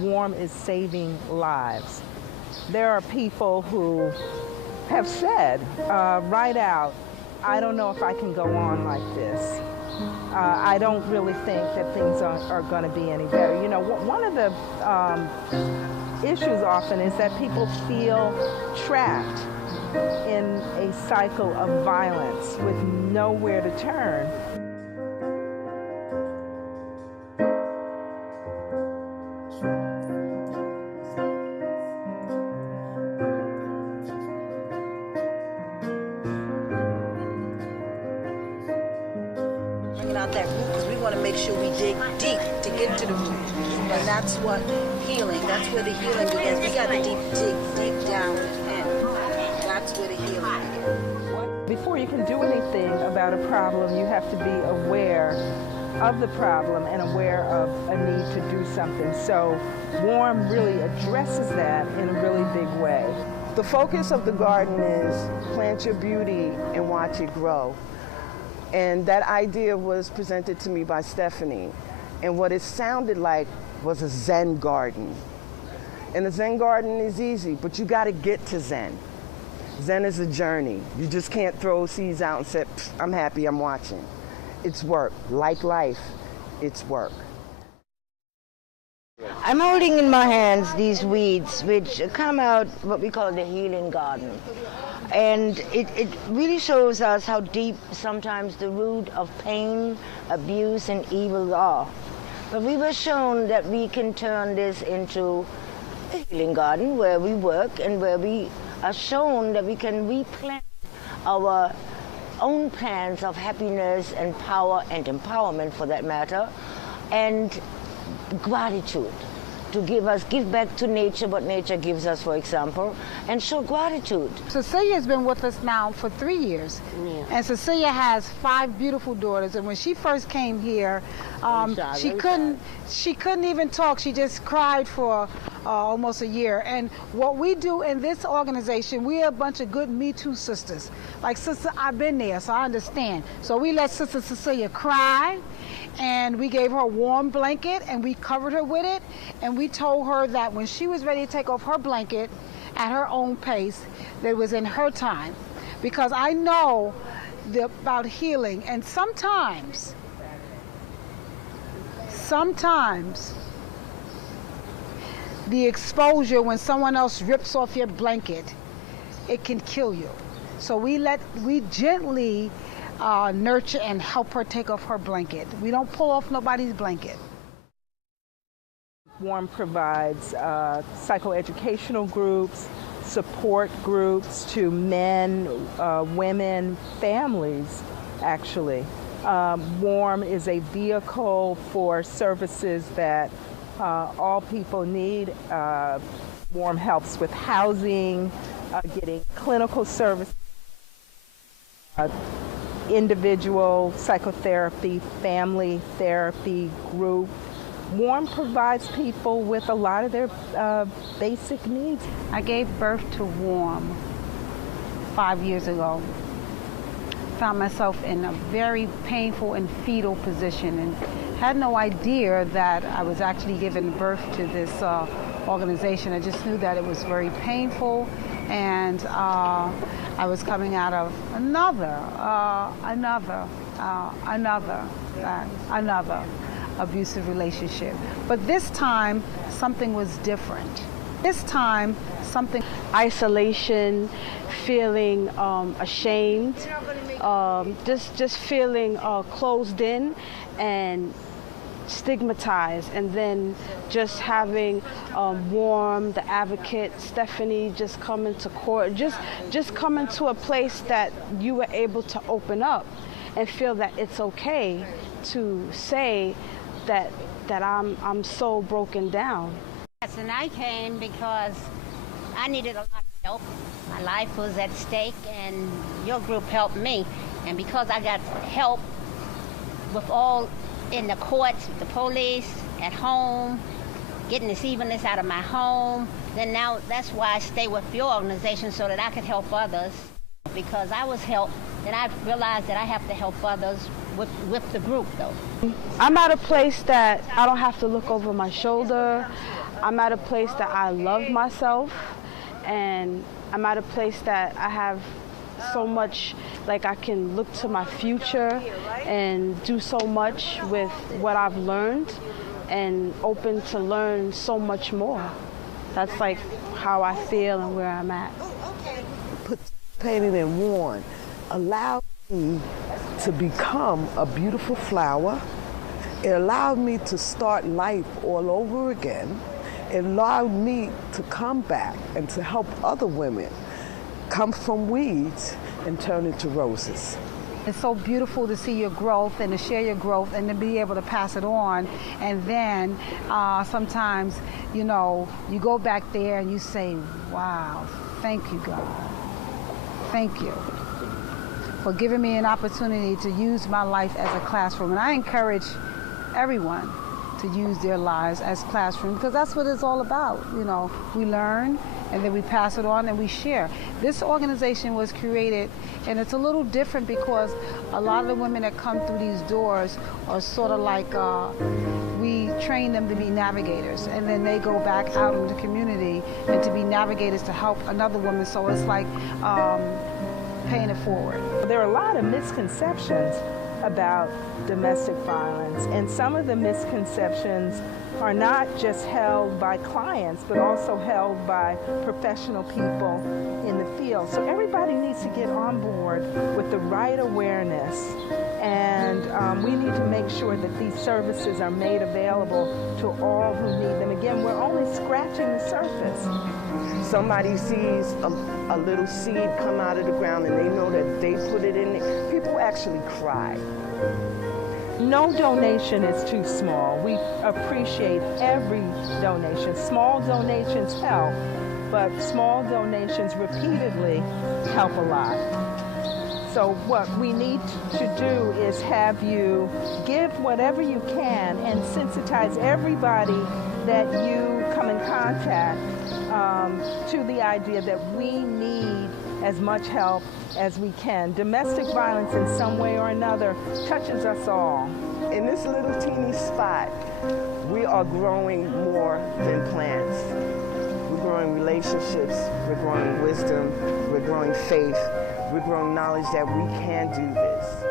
W.A.R.M is saving lives. There are people who have said right out, I don't know if I can go on like this. I don't really think that things are going to be any better. You know, one of the issues often is that people feel trapped in a cycle of violence with nowhere to turn. Out that root, because we want to make sure we dig deep to get to the root, and that's what healing. That's where the healing begins. We got to dig deep down, and that's where the healing begins. Before you can do anything about a problem, you have to be aware of the problem and aware of a need to do something. So W.A.R.M really addresses that in a really big way. The focus of the garden is plant your beauty and watch it grow. And that idea was presented to me by Stephanie. And what it sounded like was a Zen garden. And a Zen garden is easy, but you got to get to Zen. Zen is a journey. You just can't throw seeds out and say, I'm happy, I'm watching. It's work. Like life, it's work. I'm holding in my hands these weeds which come out what we call the healing garden. And it really shows us how deep sometimes the root of pain, abuse, and evil are. But we were shown that we can turn this into a healing garden where we work and where we are shown that we can replant our own plans of happiness and power and empowerment, for that matter, and gratitude. To give back to nature what nature gives us, for example, and show gratitude. Cecilia's been with us now for 3 years, and Cecilia has 5 beautiful daughters. And when she first came here, she couldn't even talk. She just cried for almost a year. And what we do in this organization, we're a bunch of good Me Too sisters. Like, sister, I've been there, so I understand. So we let Sister Cecilia cry, and we gave her a warm blanket, and we covered her with it, and we told her that when she was ready to take off her blanket at her own pace, that it was in her time. Because I know about healing, and sometimes the exposure when someone else rips off your blanket, it can kill you. So we gently nurture and help her take off her blanket. We don't pull off nobody's blanket. W.A.R.M provides psychoeducational groups, support groups to men, women, families, actually. W.A.R.M is a vehicle for services that all people need. W.A.R.M helps with housing, getting clinical services, individual psychotherapy, family therapy, group. W.A.R.M provides people with a lot of their basic needs. I gave birth to W.A.R.M 5 years ago. Found myself in a very painful and fetal position, and had no idea that I was actually giving birth to this organization. I just knew that it was very painful, and I was coming out of another abusive relationship. But this time, something was different. This time, something... Isolation, feeling ashamed, just feeling closed in and stigmatized, and then just having W.A.R.M, the advocate, Stephanie, just come into court, just come into a place that you were able to open up and feel that it's okay to say that I'm so broken down. Yes, and I came because I needed a lot of help. My life was at stake, and your group helped me. And because I got help with all in the courts, the police, at home, getting this evenness out of my home, then now that's why I stay with your organization, so that I could help others. Because I was helped, and I realized that I have to help others with the group, though. I'm at a place that I don't have to look over my shoulder. I'm at a place that I love myself, and I'm at a place that I have so much, like I can look to my future and do so much with what I've learned, and open to learn so much more. That's like how I feel and where I'm at. Participating in W.A.R.M allowed me to become a beautiful flower. It allowed me to start life all over again. It allowed me to come back and to help other women come from weeds and turn into roses. It's so beautiful to see your growth and to share your growth and to be able to pass it on. And then sometimes, you know, you go back there and you say, wow, thank you, God. Thank you for giving me an opportunity to use my life as a classroom. And I encourage everyone to use their lives as classrooms, because that's what it's all about. You know, we learn and then we pass it on and we share. This organization was created, and it's a little different because a lot of the women that come through these doors are sort of like, we train them to be navigators, and then they go back out in the community and to be navigators to help another woman. So it's like paying it forward. There are a lot of misconceptions about domestic violence, and some of the misconceptions are not just held by clients but also held by professional people in the field. So everybody needs to get on board with the right awareness, and we need to make sure that these services are made available to all who need them. Again, we're only scratching the surface. Somebody sees a little seed come out of the ground and they know that they put it in there. People actually cry. No donation is too small. We appreciate every donation. Small donations help, but small donations repeatedly help a lot. So what we need to do is have you give whatever you can and sensitize everybody that you come in contact to the idea that we need as much help as we can. Domestic violence in some way or another touches us all. In this little teeny spot, we are growing more than plants. We're growing relationships, we're growing wisdom, we're growing faith, we're growing knowledge that we can do this.